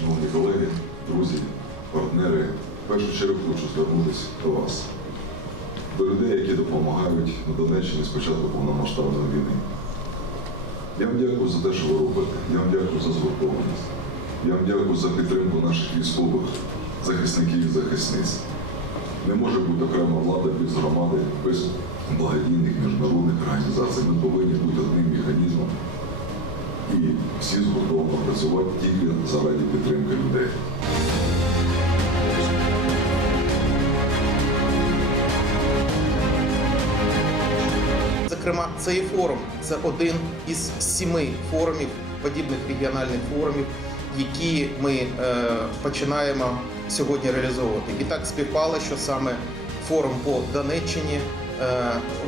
Шановні колеги, друзі, партнери. В першу чергу хочу звернутися до вас, до людей, які допомагають на Донеччині з початку повномасштабної війни. Я вам дякую за те, що ви робите. Я вам дякую за згуртованість. Я вам дякую за підтримку наших військових захисників і захисниць. Не може бути окрема влада без громади, без благодійних міжнародних організацій. Ми повинні бути одним механізмом всі згуртовано працювати тільки заради підтримки людей. Зокрема, цей форум це один із сіми форумів, подібних регіональних форумів, які ми е, починаємо сьогодні реалізовувати. І так співпало, що саме форум по Донеччині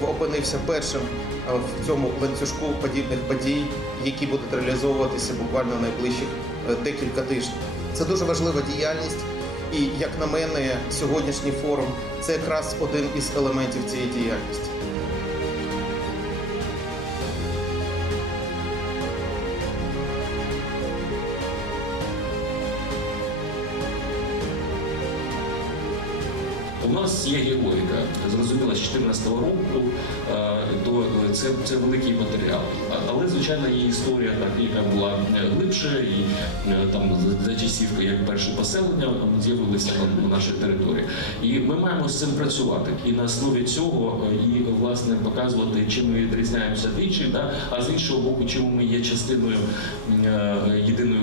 опинився першим е, в цьому ланцюжку подібних подій, які будуть реалізовуватися буквально в найближчих е, декілька тижнів. Це дуже важлива діяльність. І як на мене, сьогоднішній форум це якраз один із елементів цієї діяльності. У нас є є логіка. Зрозуміло, з 2014 року е, то це, це великий матеріал. Але, звичайно, є історія, так, яка була е, глибше, і е, там за- часів, як перше поселення з'явилися на нашій території. І ми маємо з цим працювати. І на основі цього е, і власне показувати, чим ми відрізняємося від інших, да? а з іншого боку, чому ми є частиною е, єдиної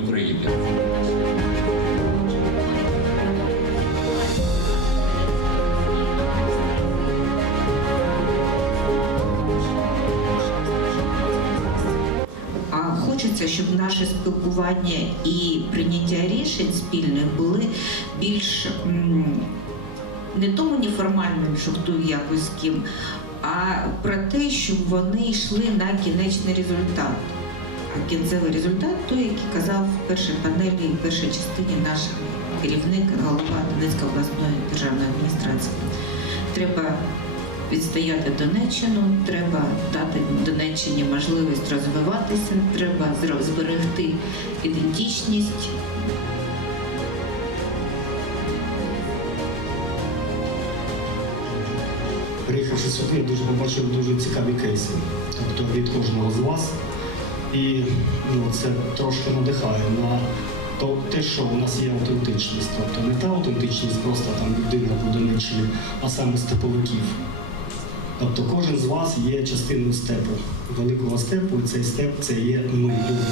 щоб наше спілкування і прийняття рішень спільних були більш не тому неформальним, що хто якось з ким, а про те, щоб вони йшли на кінечний результат. А кінцевий результат той, який казав в першій панелі і першій частині наш керівник, голова Донецької обласної державної адміністрації. Треба відстояти Донеччину, треба дати Донеччині можливість розвиватися, треба зберегти ідентичність. Приїхавши сюди, я дуже побачив дуже цікаві кейси, тобто від кожного з вас. І ну, це трошки надихає на то, те, що у нас є аутентичність. Тобто не та аутентичність просто там людина по Донеччині, а саме степовиків. Тобто кожен з вас є частиною степу, великого степу, і цей степ це є ми люди.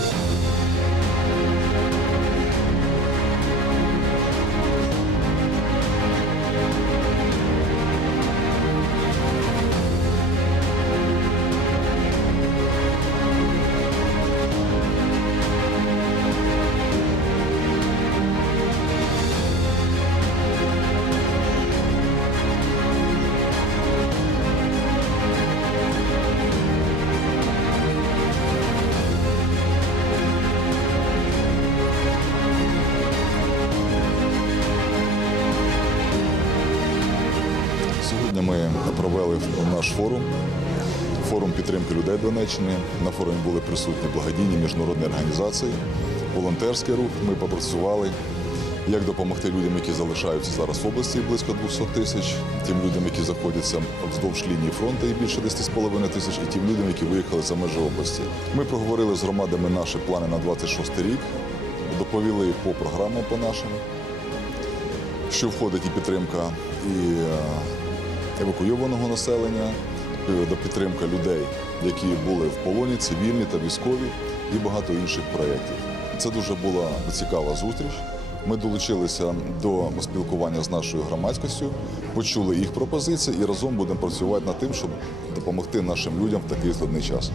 Сьогодні ми провели наш форум, форум підтримки людей Донеччини. На форумі були присутні благодійні міжнародні організації, волонтерський рух. Ми попрацювали, як допомогти людям, які залишаються зараз в області, близько 200 тисяч, тим людям, які знаходяться вздовж лінії фронту, і більше 10,5 тисяч, і тим людям, які виїхали за межі області. Ми проговорили з громадами наші плани на 26 рік, доповіли по програмам по нашим, що входить і підтримка і е, евакуйованого населення, е, до підтримки людей, які були в полоні, цивільні та військові, і багато інших проєктів. Це дуже була цікава зустріч. Ми долучилися до спілкування з нашою громадськістю, почули їх пропозиції і разом будемо працювати над тим, щоб допомогти нашим людям в такий складний час.